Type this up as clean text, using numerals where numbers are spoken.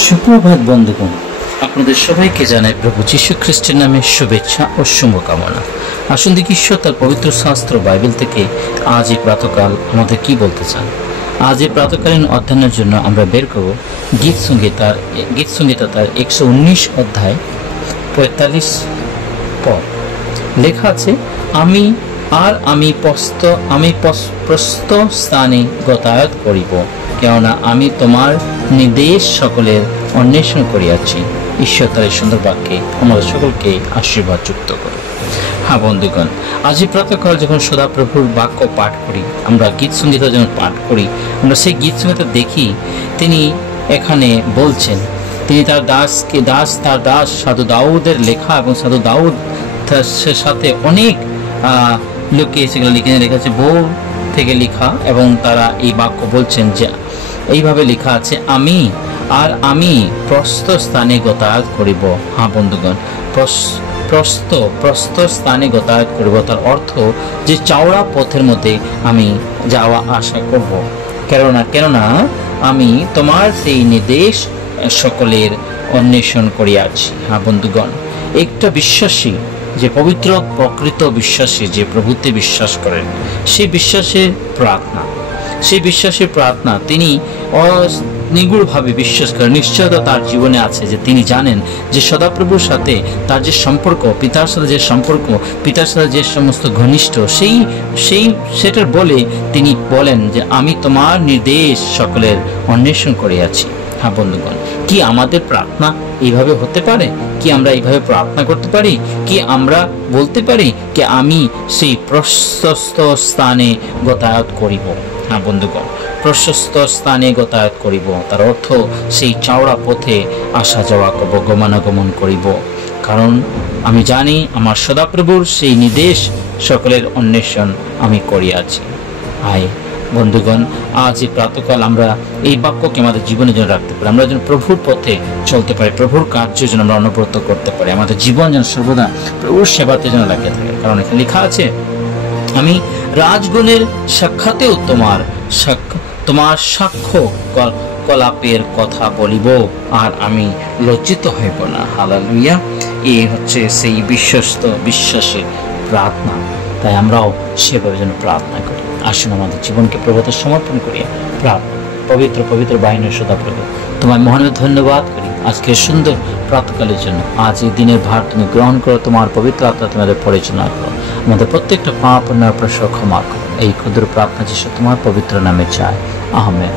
সুপ্রভাত বন্ধুগণ, আপনাদের সবাইকে জানাই প্রভু যীশু খ্রিস্টের নামে শুভেচ্ছা ও শুভকামনা। আসুন দেখি ঈশ্বর তার পবিত্র শাস্ত্র বাইবেল থেকে আজ এই প্রাতকাল আমাদের কি বলতে চান। আজ এই প্রাতকালীন অধ্যয়নের জন্য আমরা বের করব গীত সংহিতা তার 119 অধ্যায় 45 পদ। লেখা আছে, আমি প্রস্ত স্থানে গতায়াত করিব, কেননা আমি তোমার নির্দেশ সকলের অন্বেষণ করিয়াছি। ঈশ্বর তার এই সুন্দর বাক্যে আমাদের সকলকে আশীর্বাদ যুক্ত করে। হ্যাঁ বন্ধুগণ, আজ এই প্রাতঃকাল যখন সদাপ্রভুর বাক্য পাঠ করি, আমরা গীত সংগীতা যখন পাঠ করি, আমরা সেই গীত সংগীতা দেখি তিনি এখানে বলছেন, তিনি তার দাস সাধু দাউদের লেখা, এবং সাধু দাউদ সাথে অনেক লোকে সেগুলো লিখে রেখেছে, বউ থেকে লেখা, এবং তারা এই বাক্য বলছেন যে এইভাবে লেখা আছে, আমি প্রস্ত স্থানে গতায়াত করিব। হ্যাঁ বন্ধুগণ, প্রস্ত স্থানে গতায়াত করিব, তার অর্থ যে চওড়া পথের মধ্যে আমি যাওয়া আসা করব, কেননা আমি তোমার সেই নির্দেশ সকলের অন্বেষণ করিয়াছি। হ্যাঁ বন্ধুগণ, একটা বিশ্বাসী, যে পবিত্র প্রকৃত বিশ্বাসী, যে প্রভুতে বিশ্বাস করেন, সেই বিশ্বাসের প্রার্থনা তিনি নিগুড়ভাবে বিশ্বাস করেন। নিশ্চয়তা তার জীবনে আছে যে তিনি জানেন যে সদাপ্রভুর সাথে তার যে সম্পর্ক, পিতার সাথে যে সমস্ত ঘনিষ্ঠ, সেটার বলে তিনি বলেন যে আমি তোমার নির্দেশ সকলের অন্বেষণ করিয়াছি। হ্যাঁ বন্ধুগণ, কি আমাদের প্রার্থনা এইভাবে হতে পারে? কি আমরা এইভাবে প্রার্থনা করতে পারি? কি আমরা বলতে পারি যে আমি সেই প্রশস্ত স্থানে গতায়াত করিব? হ্যাঁ বন্ধুগণ, প্রশস্ত স্থানে গতায়াত করিব, তার অর্থ সেই চওড়া পথে আসা যাওয়া করব, গমনাগমন করিব, কারণ আমি জানি আমার সদাপ্রভুর সেই নির্দেশ সকলের অন্বেষণ আমি করিয়াছি। আয় বন্ধুগণ, আজ এই প্রাতকাল আমরা এই বাক্যকে আমাদের জীবনে যেন রাখতে পারি, আমরা যেন প্রভুর পথে চলতে পারি, প্রভুর কার্য যেন আমরা অনুব্রত করতে পারি, আমাদের জীবন যেন সর্বদা প্রভুর সেবাতে যেন লাগিয়ে থাকে। কারণ এখানে লেখা আছে, আমি রাজগণের সাক্ষাতেও তোমার সাক্ষ্য কলাপের কথা বলিব, আর আমি লজ্জিত হইব না। হালেলুয়া! এই হচ্ছে সেই বিশ্বাসের প্রার্থনা। তাই আমরাও সেভাবে যেন প্রার্থনা করি। আসুন আমাদের জীবনকে প্রভুতে সমর্পণ করিয়া পবিত্র বাহিনীর সদাপ্রভু, তোমার মহানের ধন্যবাদ করি আজকের সুন্দর প্রাতকালের জন্য। আজ এই দিনের ভার তুমি গ্রহণ করো, তোমার পবিত্র আত্মা তোমাদের পরিচালনা করো, আমাদের প্রত্যেকটা পাপ অন্যায় প্রশ্ন ক্ষমা করো। এই ক্ষুদ্র প্রার্থনা যিশু তোমার পবিত্র নামে চায়, আমেন।